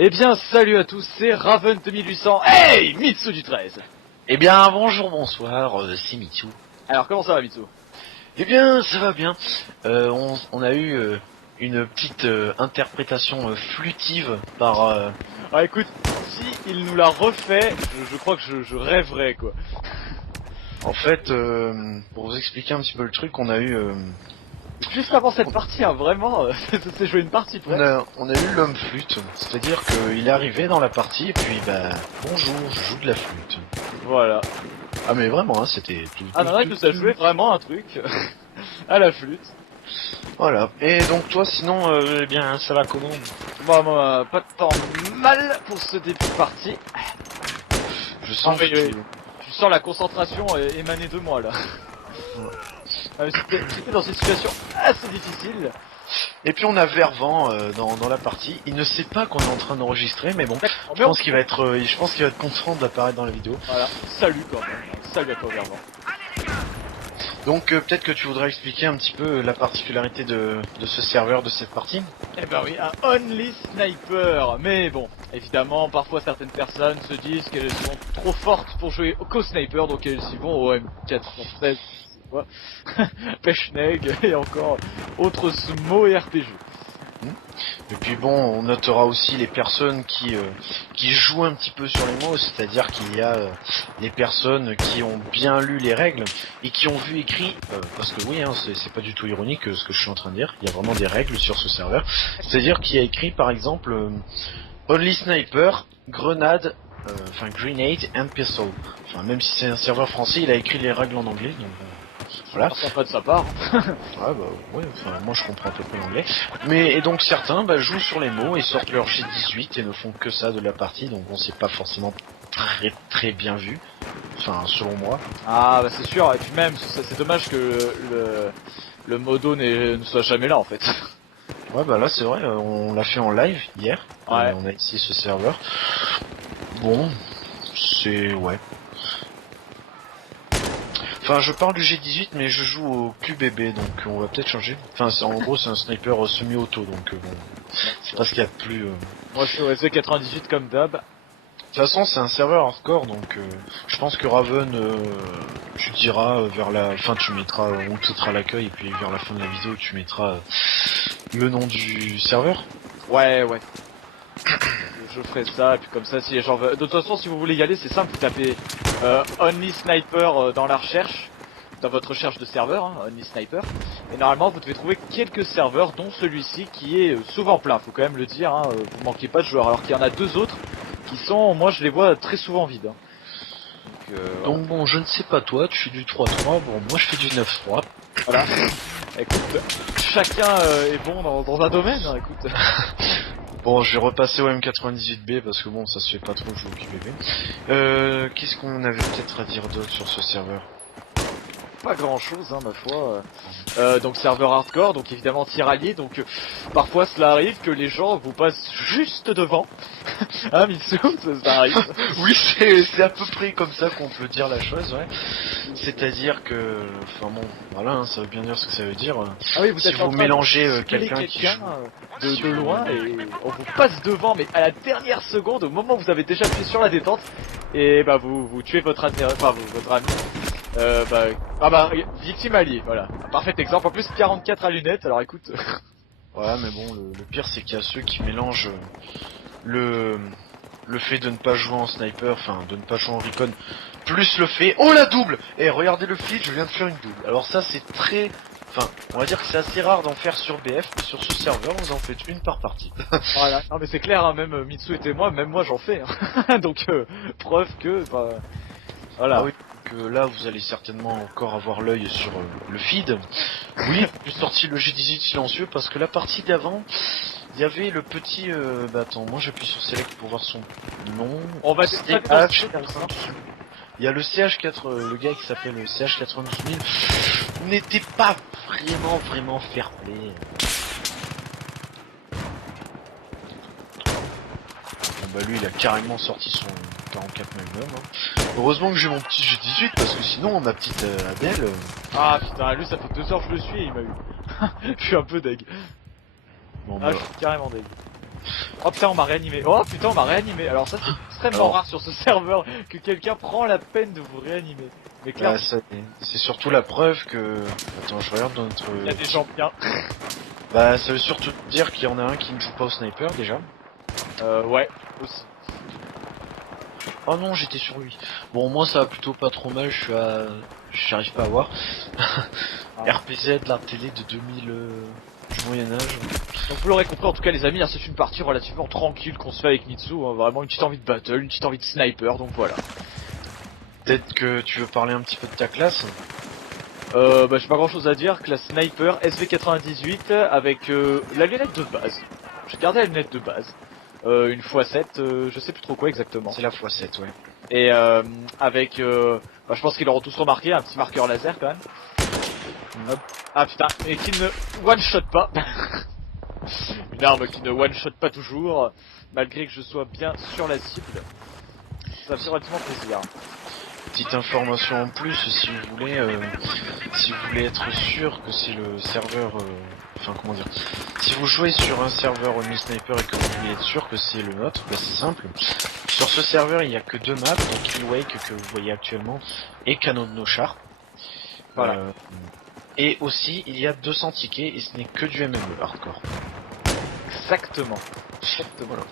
Eh bien, salut à tous, c'est Raven 2800. Hey, Mitsu du 13. Eh bien, bonjour, bonsoir, c'est Mitsu. Alors, comment ça va, Mitsu? Eh bien, ça va bien. On a eu une petite interprétation flutive par... Ah, écoute, si il nous l'a refait, je crois que je rêverais, quoi. En fait, pour vous expliquer un petit peu le truc, on a eu... Juste avant cette partie, hein, vraiment, ça s'est joué une partie on près. a, on a eu l'homme flûte, c'est-à-dire qu'il est arrivé dans la partie et puis, bah, bonjour, je joue de la flûte. Voilà. Ah mais vraiment, hein, c'était tout, Ah non, là, il nous a joué vraiment un truc à la flûte. Voilà. Et donc toi, sinon, eh bien, ça va comment? Bon, moi, pas de temps mal pour ce début de partie. Je Ah, sens mais, que tu... tu sens la concentration émaner de moi, là. J'étais dans une situation assez difficile. Et puis on a Vervent dans la partie. Il ne sait pas qu'on est en train d'enregistrer, mais bon, je pense qu'il va être content d'apparaître dans la vidéo. Voilà, salut quand même. Salut à toi, Vervent. Donc peut-être que tu voudrais expliquer un petit peu la particularité de ce serveur, de cette partie. Eh ben oui, un Only Sniper. Mais bon, évidemment, parfois certaines personnes se disent qu'elles sont trop fortes pour jouer qu'au sniper, donc elles y vont au M413, c'est quoi, Pechneg et encore autres SMO et RPG. Et puis bon, on notera aussi les personnes qui jouent un petit peu sur les mots, c'est-à-dire qu'il y a les personnes qui ont bien lu les règles et qui ont vu écrit, parce que oui, hein, c'est pas du tout ironique ce que je suis en train de dire, il y a vraiment des règles sur ce serveur, c'est-à-dire qu'il y a écrit par exemple Only Sniper, Grenade, enfin Grenade and Pistol. Enfin même si c'est un serveur français, il a écrit les règles en anglais, donc voilà. Sympa de sa part. Ah bah ouais, enfin moi je comprends à peu près l'anglais. Mais et donc certains jouent sur les mots et sortent leur G18 et ne font que ça de la partie, donc on s'est pas forcément très très bien vu. Enfin selon moi. Ah bah c'est sûr, et puis même, c'est dommage que le modo ne soit jamais là en fait. Ouais bah là c'est vrai, on l'a fait en live hier. Ouais. On a essayé ce serveur. Bon, c'est ouais. Enfin je parle du G18 mais je joue au QBB donc on va peut-être changer. Enfin en gros c'est un sniper semi-auto donc bon. C'est pas ce qu'il y a de plus. Moi je suis au SV98 comme d'hab. De toute façon, c'est un serveur hardcore, donc je pense que Raven, tu diras vers la fin, tu mettras, on te fera l'accueil, et puis vers la fin de la vidéo, tu mettras le nom du serveur. Ouais, ouais. Je ferai ça, et puis comme ça, si les gens veulent... De toute façon, si vous voulez y aller, c'est simple, vous tapez Only Sniper dans la recherche, dans votre recherche de serveur, hein, Only Sniper, et normalement, vous devez trouver quelques serveurs, dont celui-ci, qui est souvent plein, faut quand même le dire, hein, vous manquez pas de joueurs, alors qu'il y en a deux autres, qui sont, moi je les vois très souvent vides. Hein. Voilà. Donc bon, je ne sais pas toi, tu fais du 3-3, bon, moi je fais du 9-3. Voilà. Écoute, chacun est bon dans un domaine, hein, écoute. Bon, je vais repasser au M98B, parce que bon, ça se fait pas trop jouer au QBB. Qu'est-ce qu'on avait peut-être à dire d'autre sur ce serveur? Pas grand chose, hein, ma foi. Donc serveur hardcore, donc évidemment tiraillé, donc parfois cela arrive que les gens vous passent juste devant. Hein, Mitsu, ça arrive. Oui, c'est à peu près comme ça qu'on peut dire la chose, ouais. C'est-à-dire que, enfin bon, voilà, hein, ça veut bien dire ce que ça veut dire. Ah oui, vous Si êtes en vous train de mélangez tuer quelqu'un qui joue... de loin et on vous passe devant, mais à la dernière seconde, au moment où vous avez déjà appuyé sur la détente, et bah vous tuez votre votre ami. Victime alliée, voilà. Un parfait exemple. En plus 44 à lunettes, alors écoute. Ouais, mais bon, le pire c'est qu'il y a ceux qui mélangent le le fait de ne pas jouer en sniper, enfin de ne pas jouer en recon, plus le fait... Oh la double. Eh, regardez le feed, je viens de faire une double. Alors ça c'est très... Enfin, on va dire que c'est assez rare d'en faire sur BF, mais sur ce serveur, vous en faites une par partie. Voilà. Non mais c'est clair, hein, même Mitsu et moi, même moi j'en fais. Hein. Donc preuve que, bah, Ah voilà. oui, donc là vous allez certainement encore avoir l'œil sur le feed. Oui, j'ai sorti le G18 silencieux parce que la partie d'avant, il y avait le petit... bah attends, moi j'appuie sur Select pour voir son nom. On va CH dans ce 92 000. Il y a le CH4, le gars qui s'appelle le CH92 000, n'était pas vraiment fair play. Bon bah lui il a carrément sorti son 44 Magnum. Hein. Heureusement que j'ai mon petit G18 parce que sinon ma petite Adèle... Ah putain, lui ça fait 2 heures que je le suis et il m'a eu. Je suis un peu deg. Bon Ah bah... je suis carrément deg. Oh putain, on m'a réanimé. Oh putain, on m'a réanimé. Alors ça, c'est extrêmement Alors. rare sur ce serveur que quelqu'un prend la peine de vous réanimer. Mais clairement, C'est surtout la preuve que... Attends, je regarde dans notre... il y a des gens bien. Bah, ça veut surtout dire qu'il y en a un qui ne joue pas au sniper, déjà. Ouais, aussi. Oh non, j'étais sur lui. Bon, moi, ça va plutôt pas trop mal, j'arrive pas à voir. Ah. RPZ, la télé de 2000... du Moyen-Âge. Donc vous l'aurez compris en tout cas les amis, hein, c'est une partie relativement tranquille qu'on se fait avec Mitsu, hein, vraiment une petite envie de battle, une petite envie de sniper, donc voilà. Peut-être que tu veux parler un petit peu de ta classe. Bah j'ai pas grand chose à dire, classe sniper SV98 avec la lunette de base. J'ai gardé la lunette de base. Une x7, je sais plus trop quoi exactement. C'est la x7, ouais. Et avec, bah, je pense qu'ils l'auront tous remarqué, un petit marqueur laser quand même. Hop. Ah putain, et qui ne one-shot pas. Une arme qui ne one-shot pas toujours, malgré que je sois bien sur la cible. Ça me fait relativement plaisir. Petite information en plus, si vous voulez être sûr que c'est le serveur, enfin comment dire, si vous jouez sur un serveur Only Sniper et que vous voulez être sûr que c'est le nôtre, bah c'est simple. Sur ce serveur, il n'y a que deux maps, donc Hillwake que vous voyez actuellement et Canon de Nochar. Voilà. Et aussi, il y a 200 tickets et ce n'est que du MME hardcore. Exactement. Voilà.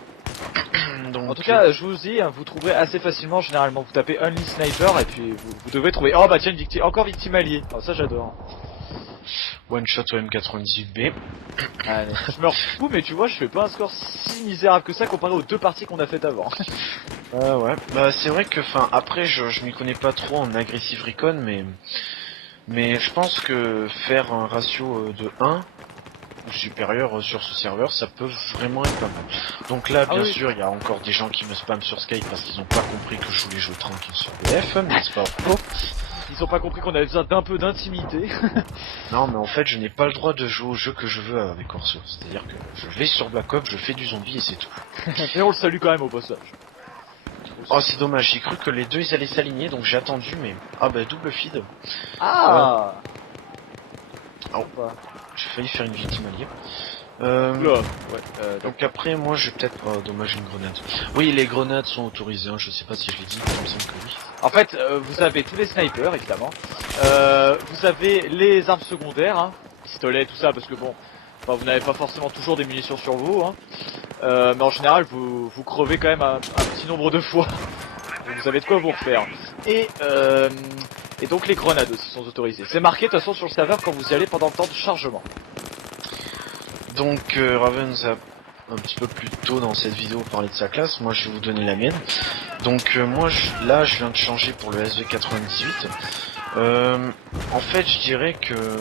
Donc, En tout cas, je vous dis, hein, vous trouverez assez facilement, généralement, vous tapez Only Sniper et puis vous devez trouver. Oh bah tiens, une victime, encore victime allié. Oh, ça j'adore. one shot au M98B. Allez. Je me fous, mais tu vois, je fais pas un score si misérable que ça comparé aux deux parties qu'on a faites avant. Ouais. Bah c'est vrai que, enfin, après je m'y connais pas trop en aggressive recon, mais je pense que faire un ratio de 1 ou supérieur sur ce serveur, ça peut vraiment être pas mal. Donc là, bien sûr, il y a encore des gens qui me spamment sur Skype parce qu'ils ont pas compris que je voulais jouer tranquille sur BF, mais c'est pas faux. Ils ont pas compris qu'on avait besoin d'un peu d'intimité. Non, mais en fait, je n'ai pas le droit de jouer au jeu que je veux avec Orso. C'est-à-dire que je vais sur Black Ops, je fais du zombie et c'est tout. Mais on le salue quand même au passage. Oh, c'est dommage, j'ai cru que les deux ils allaient s'aligner, donc j'ai attendu, mais... Ah bah, double feed. Ah Oh, j'ai failli faire une victime alliée. Donc après, moi, je vais peut-être... Oh, dommage, une grenade. Oui, les grenades sont autorisées, hein, je sais pas si je l'ai dit, il me semble que oui. En fait, vous avez tous les snipers, évidemment. Vous avez les armes secondaires, hein, pistolets, tout ça, parce que bon, enfin, vous n'avez pas forcément toujours des munitions sur vous, hein. Mais en général, vous crevez quand même un petit nombre de fois. Donc vous avez de quoi vous refaire. Et donc les grenades aussi sont autorisées. C'est marqué de toute façon sur le serveur quand vous y allez pendant le temps de chargement. Donc Raven a un petit peu plus tôt dans cette vidéo parlé de sa classe, moi je vais vous donner la mienne. Donc moi là je viens de changer pour le SV98. En fait je dirais que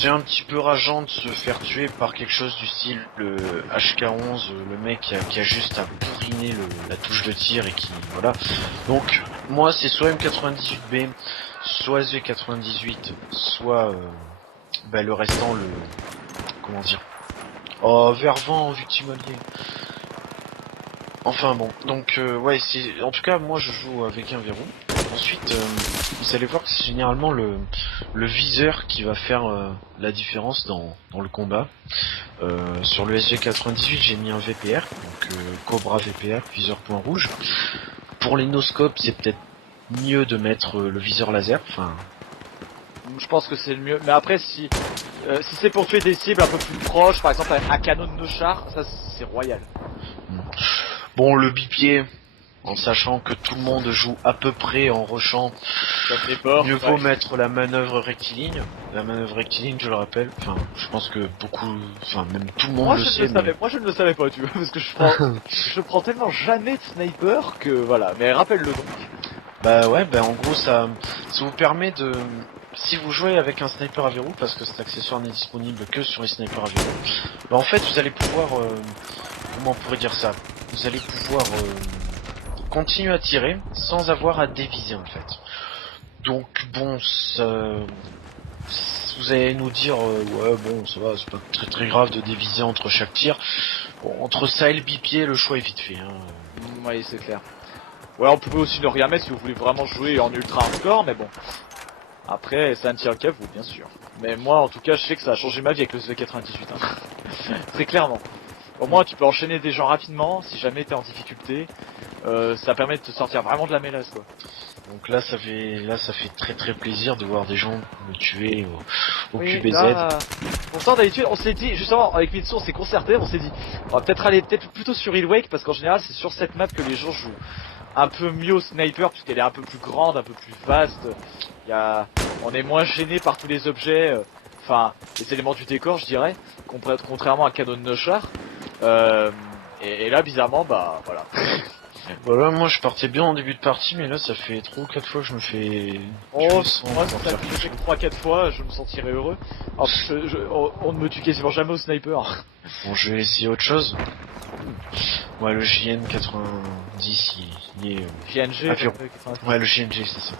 c'est un petit peu rageant de se faire tuer par quelque chose du style le HK11, le mec qui a juste à bourriner la touche de tir et qui... voilà. Donc moi c'est soit M98B, soit SV98, soit le restant, le... comment dire... Oh, Vervent, victime allié. Enfin bon, donc ouais, c'est... En tout cas, moi je joue avec un verrou. Ensuite, vous allez voir que c'est généralement le viseur qui va faire la différence dans le combat. Sur le SG98, j'ai mis un VPR, donc Cobra VPR, viseur point rouge. Pour les no-scopes, c'est peut-être mieux de mettre le viseur laser, enfin... Je pense que c'est le mieux. Mais après, si c'est pour tuer des cibles un peu plus proches, par exemple un canon de char, ça c'est royal. Bon, le bipied, en sachant que tout le monde joue à peu près en rushant, mieux vaut mettre la manœuvre rectiligne. La manœuvre rectiligne, je le rappelle, enfin, je pense que beaucoup, enfin, même tout le monde le sait. Moi je ne le savais pas, tu vois, parce que je prends tellement jamais de sniper que voilà. Mais rappelle-le donc. Bah ouais, en gros ça vous permet de... Si vous jouez avec un sniper à verrou, parce que cet accessoire n'est disponible que sur les snipers à verrou, bah en fait vous allez pouvoir... comment on pourrait dire ça? Vous allez pouvoir continuer à tirer sans avoir à déviser en fait. Donc bon, ça... Vous allez nous dire, ouais bon ça va, c'est pas très très grave de déviser entre chaque tir. Bon, entre ça et le bipied, le choix est vite fait. Hein. Oui, c'est clair. Ouais, on pouvait aussi ne rien mettre si vous voulez vraiment jouer en ultra hardcore, mais bon. Après, ça ne tient qu'à vous, bien sûr. Mais moi, en tout cas, je sais que ça a changé ma vie avec le SV98. Hein. Très clairement. Au moins tu peux enchaîner des gens rapidement si jamais t'es en difficulté. Ça permet de te sortir vraiment de la mélasse quoi. Donc là, ça fait très très plaisir de voir des gens me tuer au Oui, QBZ. là, pourtant d'habitude on s'est dit, justement avec Mitsu on s'est concerté, on s'est dit on va peut-être aller plutôt sur Hillwake parce qu'en général c'est sur cette map que les gens jouent un peu mieux au sniper puisqu'elle est un peu plus grande, un peu plus vaste. On est moins gêné par tous les objets, enfin les éléments du décor je dirais, contrairement à Canon de Char. Et là bizarrement bah voilà. Voilà, moi je partais bien en début de partie, mais là ça fait 3 ou 4 fois que je me fais Oh, tuer sans moi pouvoir si ça faire me quelque faisait chose. que 3-4 fois je me sentirais heureux. En plus on ne me tue quasiment jamais au sniper. Bon, je vais essayer autre chose. Ouais, le JN 90, il est JNG, aviron. 90. Ouais, le JNG, c'est ça.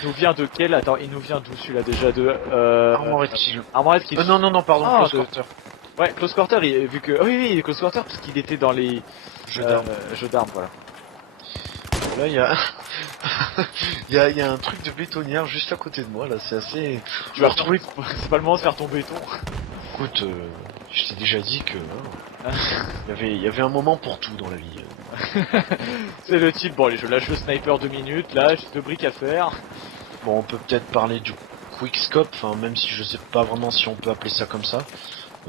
Il nous vient de quel? Attends, il nous vient d'où celui-là déjà de Armored Kill. Armored Kill. Non, non, non, pardon, Ah, Close Quarter. ouais, Close Quarter, vu que oui, oui, Close Quarter parce qu'il était dans les Jeu d'armes. jeux d'armes, voilà. Là, il y a... il y a un truc de bétonnière juste à côté de moi, là, c'est assez... Tu vas retrouver, c'est pas le moment de faire ton béton. Écoute, je t'ai déjà dit que... il y avait un moment pour tout dans la vie. C'est le type, bon allez, je lâche le sniper 2 minutes, là, j'ai 2 briques à faire. Bon, on peut peut-être parler du quickscope, enfin, même si je sais pas vraiment si on peut appeler ça comme ça.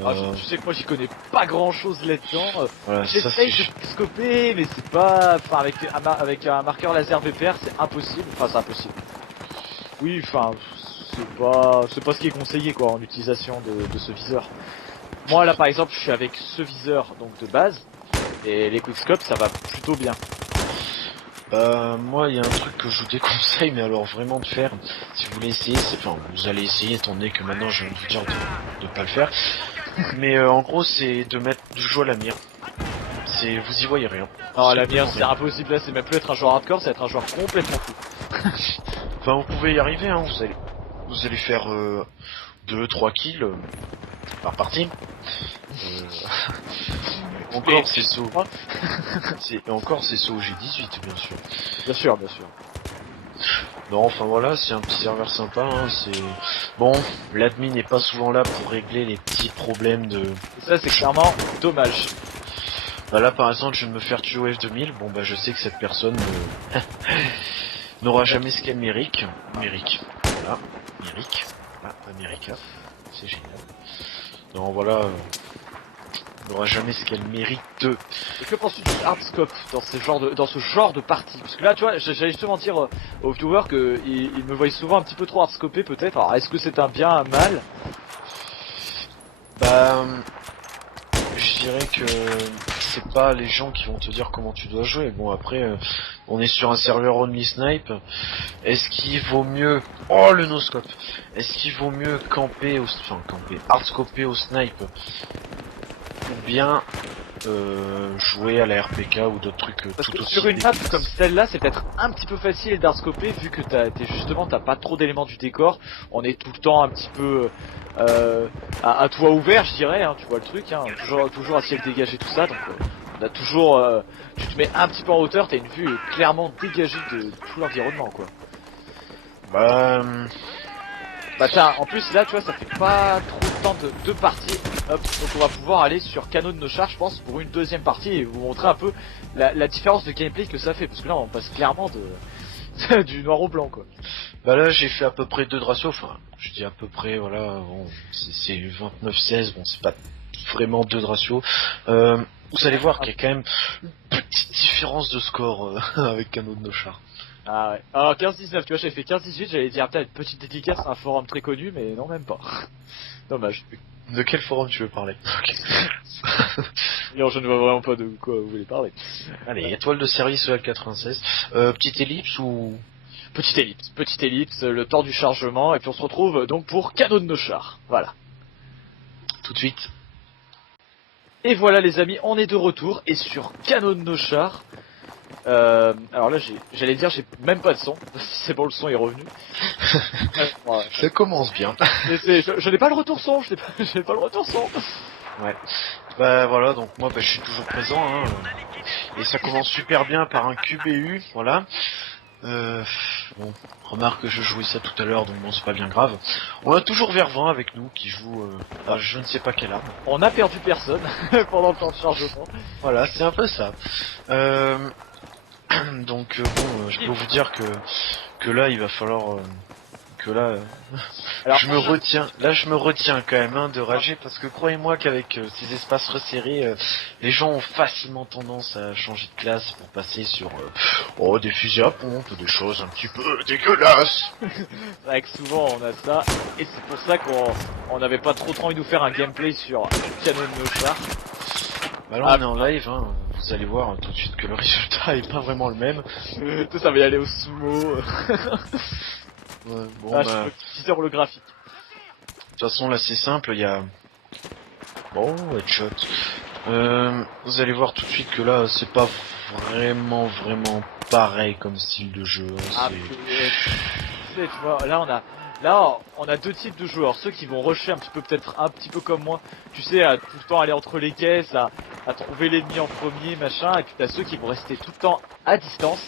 Ah, tu sais que moi j'y connais pas grand chose là-dedans. Voilà, ça J'essaye c'est... de scoper, mais c'est pas. Enfin, avec un marqueur laser VPR, c'est impossible. Enfin, c'est impossible. Oui, enfin, c'est pas ce qui est conseillé quoi en utilisation de ce viseur. Moi là, par exemple, je suis avec ce viseur donc de base, et les quickscopes, ça va plutôt bien. Moi, il y a un truc que je vous déconseille, mais alors vraiment de faire, si vous voulez essayer, enfin, vous allez essayer, étant donné que maintenant je viens de vous dire de pas le faire. Mais en gros, c'est de jouer à la mire. Vous y voyez rien. Non, la mienne, Strictement c'est rien. impossible. Là, c'est même plus être un joueur hardcore, c'est être un joueur complètement fou. Enfin, vous pouvez y arriver, hein. Vous allez faire 2-3 kills par partie. Encore, c'est saut. Et encore, c'est saut G18, bien sûr. Bien sûr, bien sûr. Non, enfin voilà, c'est un petit serveur sympa. Hein, bon, l'admin n'est pas souvent là pour régler les petits problèmes de. Et ça, c'est clairement dommage. Bah là, par exemple, je viens de me faire tuer au F2000. Bon, bah je sais que cette personne n'aura jamais ce qu'elle mérite. Mérique. Voilà, mérique. Ah, America. C'est génial. Non, voilà, n'aura jamais ce qu'elle mérite. Et que penses-tu du hardscope dans ce genre de partie? Parce que là, tu vois, j'allais justement dire aux viewers que ils me voient souvent un petit peu trop hardscopé peut-être. Alors, est-ce que c'est un bien, un mal? Bah, je dirais que c'est pas les gens qui vont te dire comment tu dois jouer. Bon, après, on est sur un serveur only snipe. Est-ce qu'il vaut mieux... Oh, le no-scope. Est-ce qu'il vaut mieux hardscoper au snipe, ou bien jouer à la RPK ou d'autres trucs Parce tout que aussi sur une map dégueulasses. comme celle-là, c'est peut-être un petit peu facile d'hardscoper vu que t'as pas trop d'éléments du décor. On est tout le temps un petit peu à toit ouvert, je dirais. Hein, tu vois le truc, hein, toujours à ciel dégagé tout ça. Donc on a toujours, tu te mets un petit peu en hauteur, t'as une vue clairement dégagée de tout l'environnement, quoi. Bah, Bah tiens, en plus là, tu vois, ça fait pas trop de temps de deux parties. Hop, donc on va pouvoir aller sur Canon de Char, je pense, pour une deuxième partie et vous montrer un peu la différence de gameplay que ça fait. Parce que là, on passe clairement du noir au blanc, quoi. bah là j'ai fait à peu près 2 de ratio, enfin je dis à peu près, voilà, bon, c'est 29-16, bon c'est pas vraiment 2 de ratio. Vous allez voir qu'il y a quand même une petite différence de score avec Canon de Char. Ah ouais. Alors 15-19, tu vois, j'avais fait 15-18, j'allais dire peut-être une petite dédicace à un forum très connu, mais non, même pas. Dommage. De quel forum tu veux parler? D'ailleurs, je ne vois vraiment pas de quoi vous voulez parler. Allez, étoile de service EL96. Petite ellipse ou... Petite ellipse, le temps du chargement, et puis on se retrouve donc pour Canon de Char. Voilà. Tout de suite. Et voilà les amis, on est de retour, et sur Canon de Char, alors là, j'allais dire, j'ai même pas de son. C'est bon, le son est revenu. Ouais, Ça commence bien. je n'ai pas le retour son, je n'ai pas le retour son. Ouais. Bah voilà, donc moi bah, je suis toujours présent. Hein, et ça commence super bien par un QBU, voilà. Bon, remarque que je jouais ça tout à l'heure, donc bon, c'est pas bien grave. On a toujours Vervin avec nous qui joue je ne sais pas quelle arme. On a perdu personne pendant le temps de chargement. Voilà, c'est un peu ça. Euh, donc bon, je peux vous dire que là, il va falloir que là, Alors, je me retiens quand même de rager parce que croyez-moi qu'avec ces espaces resserrés, les gens ont facilement tendance à changer de classe pour passer sur des fusils à pompe, des choses un petit peu dégueulasses. c'est vrai que souvent on a ça, et c'est pour ça qu'on n'avait pas trop envie de nous faire un gameplay sur canon de nos chars. Bah là on est en live, hein, vous allez voir tout de suite que le résultat est pas vraiment le même. Tout ça va y aller au sumo. Ouais, bon Ah, je bah, peux teaser holographique. de toute façon là c'est simple, il y a... Bon, headshot. Vous allez voir tout de suite que là c'est pas vraiment pareil comme style de jeu. Ah, C'est... tu sais, tu vois, là on a deux types de joueurs, ceux qui vont rusher un petit peu, peut-être un petit peu comme moi, tu sais, à tout le temps aller entre les caisses, à trouver l'ennemi en premier, machin, et puis t'as ceux qui vont rester tout le temps à distance,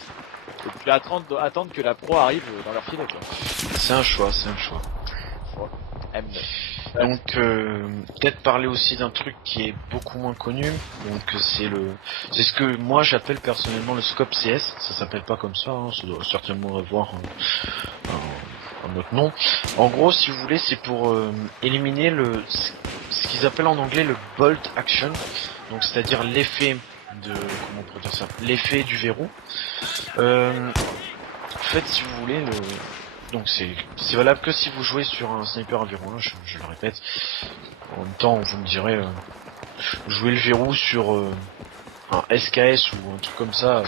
et puis attendre que la pro arrive dans leur filet, quoi. C'est un choix, c'est un choix. M9. Donc peut-être parler aussi d'un truc qui est beaucoup moins connu. Donc c'est ce que moi j'appelle personnellement le scope CS. Ça s'appelle pas comme ça, hein, ça doit certainement avoir un autre nom. En gros, si vous voulez, c'est pour éliminer ce qu'ils appellent en anglais le bolt action. Donc c'est-à-dire l'effet de comment on pourrait dire ça, l'effet du verrou. En fait, si vous voulez, donc c'est valable que si vous jouez sur un sniper à verrou, hein, je le répète. En même temps, vous me direz, jouer le verrou sur un SKS ou un truc comme ça.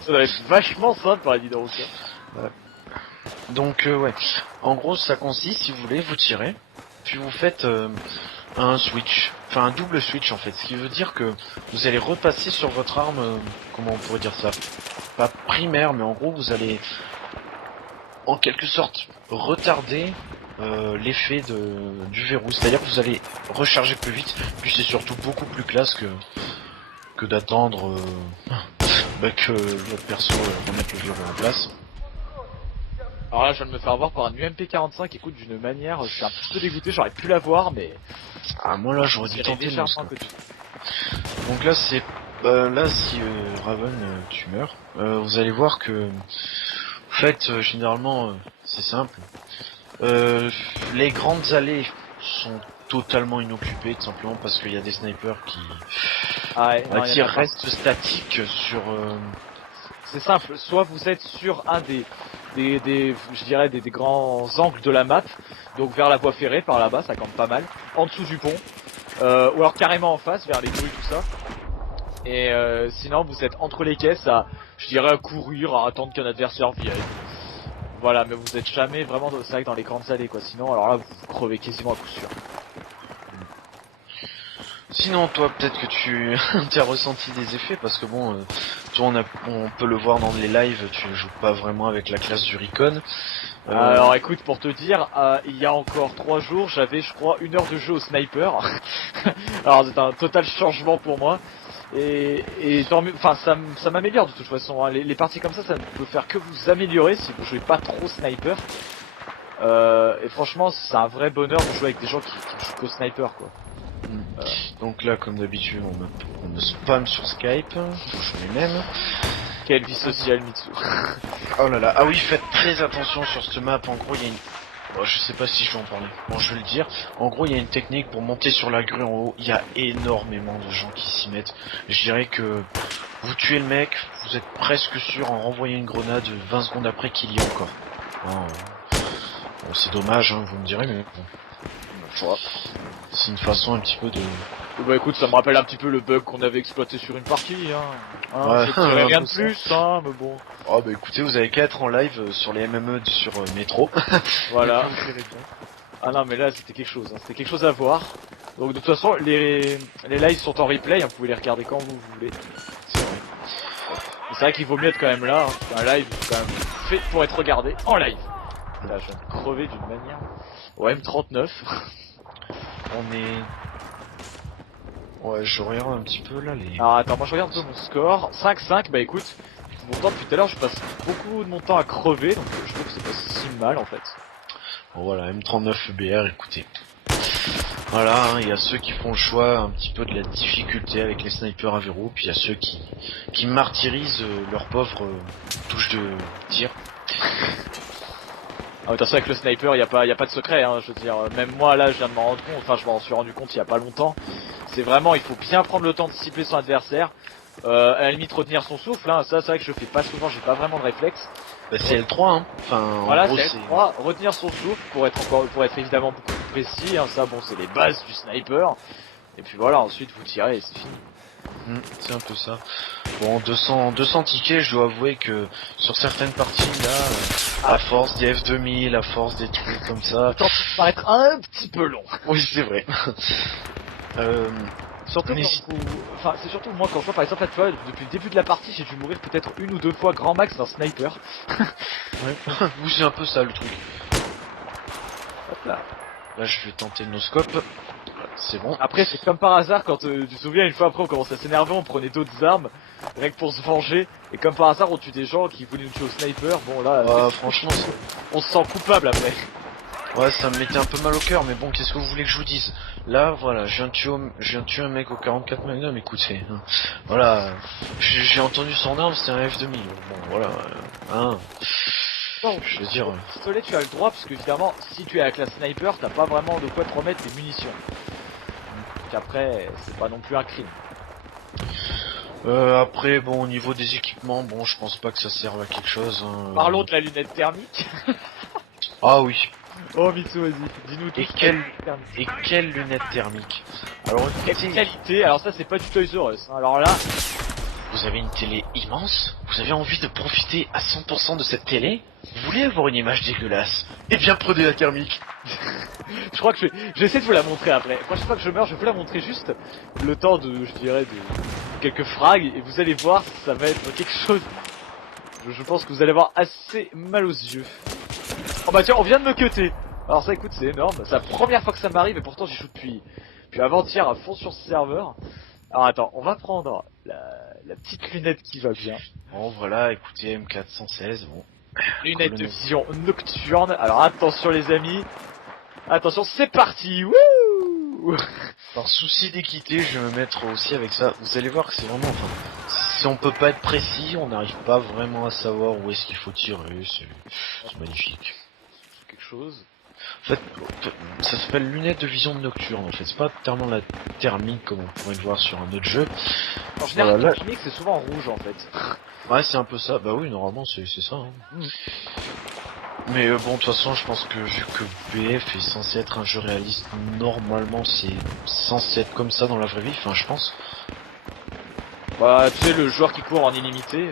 Ça doit être vachement simple, par dit donc. Donc ouais, en gros, ça consiste, si vous voulez, vous tirez, puis vous faites un switch, enfin un double switch en fait, ce qui veut dire que vous allez repasser sur votre arme, comment on pourrait dire ça, pas primaire, mais en gros, vous allez en quelque sorte retarder l'effet du verrou, c'est-à-dire que vous allez recharger plus vite, puis c'est surtout beaucoup plus classe que d'attendre que votre perso remette le verrou en place. Alors là, je viens de me faire avoir par un UMP45, écoute, d'une manière, je suis un petit peu dégoûté, j'aurais pu l'avoir, mais... Ah moi là j'aurais dû J'irais tenter le légèrement non-scope. un peu dessus. Donc là c'est là si Raven tu meurs, vous allez voir que en fait généralement c'est simple. Les grandes allées sont totalement inoccupées tout simplement parce qu'il y a des snipers Ah ouais, non, y en a pas. restent statiques sur C'est simple, soit vous êtes sur un je dirais des grands angles de la map, donc vers la voie ferrée, par là-bas, ça campe pas mal, en dessous du pont, ou alors carrément en face, vers les grues, tout ça. Et sinon, vous êtes entre les caisses je dirais, à courir, à attendre qu'un adversaire vienne. Voilà, mais vous êtes jamais vraiment, c'est vrai que dans les grandes allées, quoi. Sinon, alors là, vous crevez quasiment à coup sûr. Sinon, toi, peut-être que tu as ressenti des effets, parce que bon, toi, on peut le voir dans les lives, tu ne joues pas vraiment avec la classe du Recon. Alors écoute, pour te dire, il y a encore 3 jours, j'avais, je crois, 1 heure de jeu au sniper. Alors c'est un total changement pour moi. Et tant mieux, enfin ça m'améliore de toute façon, hein. Les parties comme ça ne peut faire que vous améliorer si vous jouez pas trop sniper. Et franchement, c'est un vrai bonheur de jouer avec des gens qui jouent qu'au sniper, quoi. Donc là, comme d'habitude, on me spam sur Skype, toujours les mêmes. Quelle vie sociale, Mitsu. Oh là là, ah oui, faites très attention sur cette map, en gros, il y a une... Bon, je sais pas si je vais en parler, bon, je vais le dire. En gros, il y a une technique pour monter sur la grue en haut, il y a énormément de gens qui s'y mettent. Je dirais que vous tuez le mec, vous êtes presque sûr en renvoyant une grenade 20 secondes après qu'il y est encore. Hein, bon, c'est dommage, hein, vous me direz, mais bon. C'est une façon un petit peu de... Bah écoute, ça me rappelle un petit peu le bug qu'on avait exploité sur une partie, Ouais, je dirais rien un de peu plus, mais bon. Oh bah écoutez, vous avez qu'à être en live sur les MME sur Métro. Voilà. Et puis vous verrez bien. Ah non, mais là c'était quelque chose, c'était quelque chose à voir. Donc de toute façon, les lives sont en replay, vous pouvez les regarder quand vous voulez. C'est vrai. C'est vrai qu'il vaut mieux être quand même là, un live quand même fait pour être regardé en live. Là, je viens de crever d'une manière. Au M39. On est... Ouais, je regarde un petit peu là les... Alors attends, moi je regarde un peu mon score. 5-5, bah écoute, Pourtant depuis tout à l'heure je passe beaucoup de mon temps à crever, donc je trouve que c'est pas si mal en fait. Bon voilà, M39 BR, écoutez. Voilà, hein, il y a ceux qui font le choix un petit peu de la difficulté avec les snipers à verrou, puis il y a ceux qui martyrisent leur pauvre touche de tir. Ah, de toute façon avec le sniper y a pas de secret, hein, je veux dire, même moi là je viens de m'en rendre compte, enfin je m'en suis rendu compte il y a pas longtemps. C'est vraiment, il faut bien prendre le temps de cibler son adversaire, à la limite retenir son souffle, hein. Ça c'est vrai que je fais pas souvent, j'ai pas vraiment de réflexe. Bah, c'est L3, hein. Enfin, en Voilà, gros, c'est c'est... L3, retenir son souffle pour être évidemment beaucoup plus précis, hein. Ça bon c'est les bases du sniper. Et puis voilà, ensuite vous tirez et c'est fini. C'est un peu ça. Bon, 200 tickets, je dois avouer que sur certaines parties, là, à force des F2000, à force des trucs comme ça... Le temps peut paraître un petit peu long. Oui, c'est vrai. Surtout N'hésite- quand vous... Enfin, c'est surtout moi quand je vois par exemple là, tu vois, depuis le début de la partie, j'ai dû mourir peut-être une ou deux fois grand max d'un sniper. Ouais. Oui, c'est un peu ça le truc. Hop là. Là, je vais tenter le no-scope. C'est bon. Après, c'est comme par hasard quand tu te souviens une fois après on commençait à s'énerver, on prenait d'autres armes, rien que pour se venger. Et comme par hasard on tue des gens qui voulaient nous tuer au sniper. Bon là, Franchement, on se sent coupable après. ouais, ça me mettait un peu mal au cœur, mais bon, qu'est-ce que vous voulez que je vous dise? Là, voilà, je viens de tuer un mec au 44 Magnum, écoutez, hein. Voilà, j'ai entendu son arme, c'était un F2000, bon, voilà, hein, Non, je veux dire... pistolet tu as le droit parce que évidemment si tu es avec la sniper t'as pas vraiment de quoi te remettre tes munitions. Donc après c'est pas non plus un crime. Après, bon, au niveau des équipements, bon, je pense pas que ça serve à quelque chose, hein. Parlons de la lunette thermique. Ah oui, Oh Mitsu, vas-y, dis-nous tout. et quelle lunette thermique. Alors, Quelle écoutez, qualité. Alors ça c'est pas du Toys R Us, hein. Alors là, vous avez une télé immense, vous avez envie de profiter à 100% de cette télé, vous voulez avoir une image dégueulasse, eh bien prenez la thermique. je crois que je vais essayer de vous la montrer après. La prochaine fois que je meurs, je vais vous la montrer juste le temps de, je dirais, de quelques frags et vous allez voir, ça va être quelque chose. Je pense que vous allez avoir assez mal aux yeux. Oh bah tiens, on vient de me cutter. Alors ça écoute, c'est énorme. C'est la première fois que ça m'arrive et pourtant j'y joue depuis avant-hier à fond sur ce serveur. Alors attends, on va prendre la petite lunette qui va bien. Bon voilà, écoutez, M416, bon. Lunettes de Colonel. vision nocturne. Alors attention les amis. Attention, c'est parti. Wouh. Par souci d'équité, je vais me mettre aussi avec ça. Vous allez voir que c'est vraiment, enfin, si on peut pas être précis, on n'arrive pas vraiment à savoir où est-ce qu'il faut tirer, c'est magnifique. Quelque chose. En fait, ça s'appelle lunettes de vision nocturne, en fait, c'est pas tellement la thermique comme on pourrait le voir sur un autre jeu. En général, Voilà, le chimique c'est souvent rouge en fait. ouais, c'est un peu ça, bah oui, normalement c'est ça, hein. Mm. Mais bon, de toute façon, je pense que vu que BF est censé être un jeu réaliste, normalement c'est censé être comme ça dans la vraie vie, enfin je pense. Bah tu sais le joueur qui court en illimité.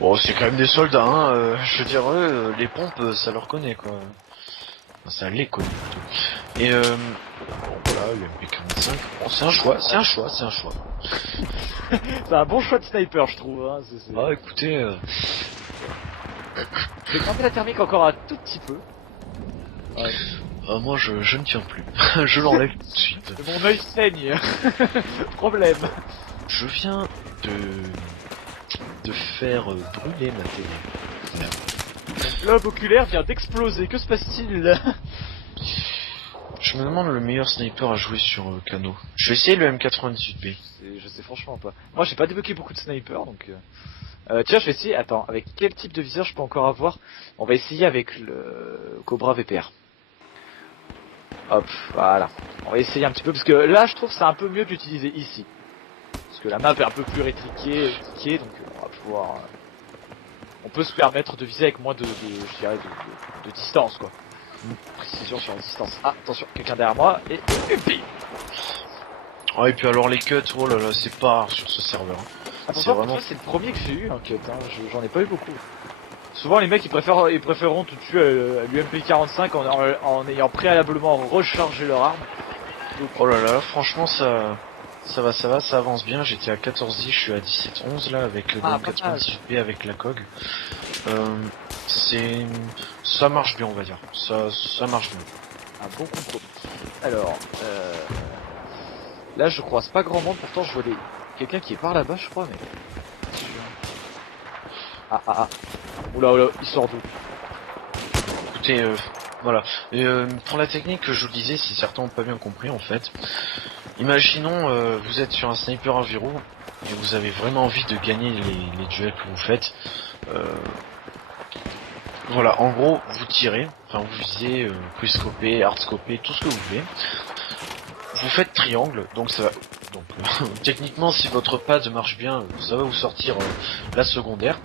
Bon, c'est quand même des soldats, hein, je veux dire, eux, les pompes, ça leur connaît, quoi. Enfin, ça les connaît, plutôt. Et bon, voilà, le MP45, bon, c'est un choix, c'est un choix, c'est un choix. C'est un bon choix de sniper je trouve. Hein. Ah, écoutez, Je vais grimper la thermique encore un tout petit peu. Ouais. moi je ne tiens plus. Je l'enlève tout de suite. Mon œil saigne. Problème. Je viens de faire brûler ma télé. Voilà. Mon globe oculaire vient d'exploser. Que se passe-t-il? Je me demande le meilleur sniper à jouer sur Kano. Je vais essayer le M98B. Je sais franchement pas. Moi j'ai pas débloqué beaucoup de snipers donc... tiens je vais essayer, attends, avec quel type de viseur je peux encore avoir? On va essayer avec le Cobra VPR. Hop, voilà. On va essayer un petit peu parce que là je trouve que c'est un peu mieux d'utiliser ici. Parce que la map est un peu plus rétriquée, donc on va pouvoir... on peut se permettre de viser avec moins je dirais de distance quoi. Précision sur la distance. Ah, attention, quelqu'un derrière moi et... Ah, et puis alors les cuts, oh là là, c'est pas rare sur ce serveur. Attention, vraiment... c'est le premier que j'ai eu un cut, hein. J'en ai pas eu beaucoup. Souvent les mecs ils préféreront tout tuer à l'UMP45 en ayant préalablement rechargé leur arme. Donc, Oh là là, franchement ça va, ça avance bien. J'étais à 14-10, je suis à 17-11 là avec le M98B avec la COG. Ça marche bien, on va dire. Ça marche bien. un bon compromis. Alors, là je croise pas grand monde, pourtant je vois quelqu'un qui est par là-bas je crois, mais Ah. Oula, il sort d'où? Écoutez, voilà. Et, pour la technique que je vous disais, si certains n'ont pas bien compris en fait, imaginons vous êtes sur un sniper à verrou et vous avez vraiment envie de gagner les duels que vous faites. Euh, voilà, en gros, vous tirez, enfin vous visez, quickscoper, hardscoper, tout ce que vous voulez. Vous faites triangle, donc ça va. Donc techniquement, si votre pad marche bien, ça va vous sortir la secondaire.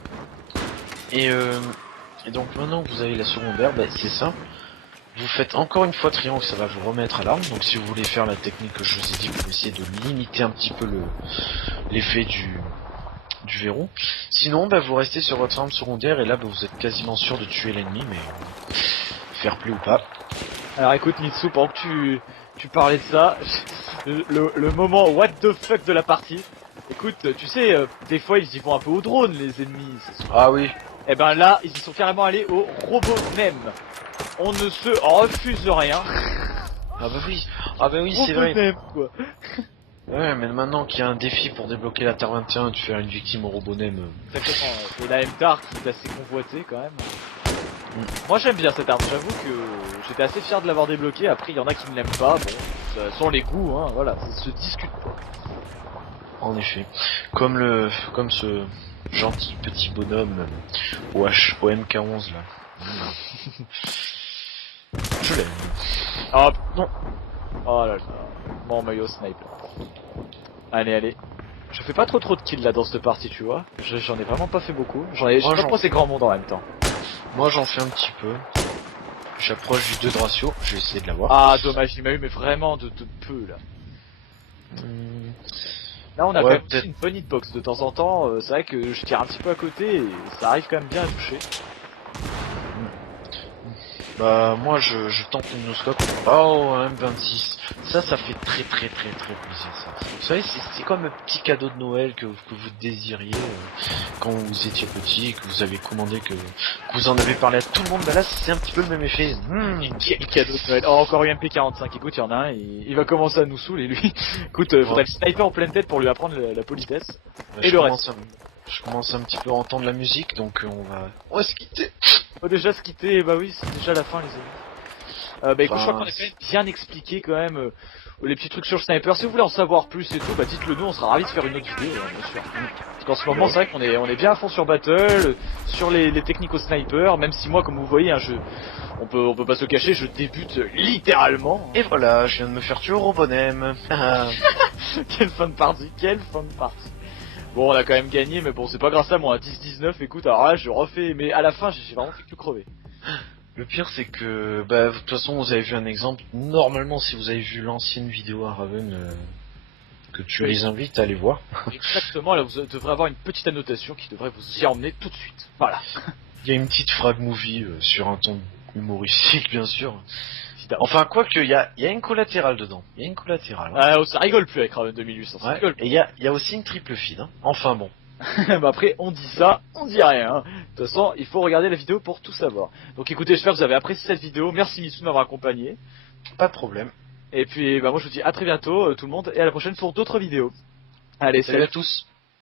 Et, et donc maintenant que vous avez la secondaire, c'est simple. Vous faites encore une fois triangle, ça va vous remettre à l'arme. Donc si vous voulez faire la technique que je vous ai dit, vous essayez de limiter un petit peu l'effet du verrou. Sinon, vous restez sur votre arme secondaire et là, vous êtes quasiment sûr de tuer l'ennemi, mais fair play ou pas. Alors écoute Mitsu, pendant que tu parlais de ça, le moment what the fuck de la partie, écoute, tu sais, des fois ils y vont un peu au drone les ennemis, c'est souvent. Ah oui. Et ben là, ils y sont carrément allés au robot nem. On ne se refuse rien. Ah bah oui. Ah bah oui, c'est Robot vrai. nem, quoi. Ouais, mais maintenant qu'il y a un défi pour débloquer la Terre 21, tu fais une victime au robot nem. Exactement, ouais. Et la M-Tar qui est assez convoitée quand même. Moi j'aime bien cette arme, j'avoue que j'étais assez fier de l'avoir débloquée, après il y en a qui ne l'aiment pas, bon, ça sont les goûts, hein, voilà, ça se discute pas. En effet. Comme ce gentil petit bonhomme au MK11 là. Je l'aime. Ah non. Oh là là, mon maillot sniper. Allez. Je fais pas trop de kills là dans cette partie, tu vois. J'en ai vraiment pas fait beaucoup. Je sais pas trop c'est grand monde en même temps. Moi j'en fais un petit peu. J'approche du 2 de ratio, je vais essayer de l'avoir. Ah dommage, il m'a eu mais vraiment de peu là. Là on a quand même aussi une bonne hitbox de temps en temps, c'est vrai que je tire un petit peu à côté et ça arrive quand même bien à toucher. Bah moi je tente une no-scope. Oh un M26. Ça fait très plaisir ça. Vous savez c'est comme un petit cadeau de Noël que vous désiriez quand vous étiez petit, que vous avez commandé, que vous en avez parlé à tout le monde. Bah là c'est un petit peu le même effet. Quel cadeau de Noël. Oh encore une MP45, écoute il y en a un, il va commencer à nous saouler lui. Écoute, faudrait le sniper en pleine tête pour lui apprendre la politesse. Et le reste. Je commence un petit peu à entendre la musique, donc on va se quitter. Faut déjà se quitter, bah oui, c'est déjà la fin les amis. Écoute, je crois qu'on a quand même bien expliqué quand même les petits trucs sur le sniper. Si vous voulez en savoir plus et tout, bah dites-le nous, on sera ravis de faire une autre vidéo, hein, bien sûr. Parce qu'en ce moment, c'est vrai qu'on est bien à fond sur Battle, sur les techniques au sniper, même si moi, comme vous voyez, hein, on peut pas se cacher, je débute littéralement. Et voilà, je viens de me faire tuer au robonem. Quelle fin de partie, quelle fin de partie. Bon, on a quand même gagné, mais bon, c'est pas grâce à moi. 10-19, écoute, alors là, je refais. Mais à la fin, j'ai vraiment fait que crever. Le pire, c'est que, de toute façon, vous avez vu un exemple. Normalement, si vous avez vu l'ancienne vidéo à Raven, que tu les invites à aller voir. Exactement, là, vous devrez avoir une petite annotation qui devrait vous y emmener tout de suite. Voilà. Il y a une petite frag movie sur un ton humoristique, bien sûr. Évidemment. Enfin, quoique, il y a une collatérale dedans. Il y a une collatérale. Ah, ça rigole plus avec Raven 2800, ça rigole plus. Et il y a aussi une triple feed. Hein. Enfin bon. Mais après, on dit ça, on dit rien. Hein. De toute façon, il faut regarder la vidéo pour tout savoir. Donc écoutez, j'espère que vous avez apprécié cette vidéo. Merci Mitsu de m'avoir accompagné. Pas de problème. Et puis, moi je vous dis à très bientôt tout le monde et à la prochaine pour d'autres vidéos. Allez, salut à tous.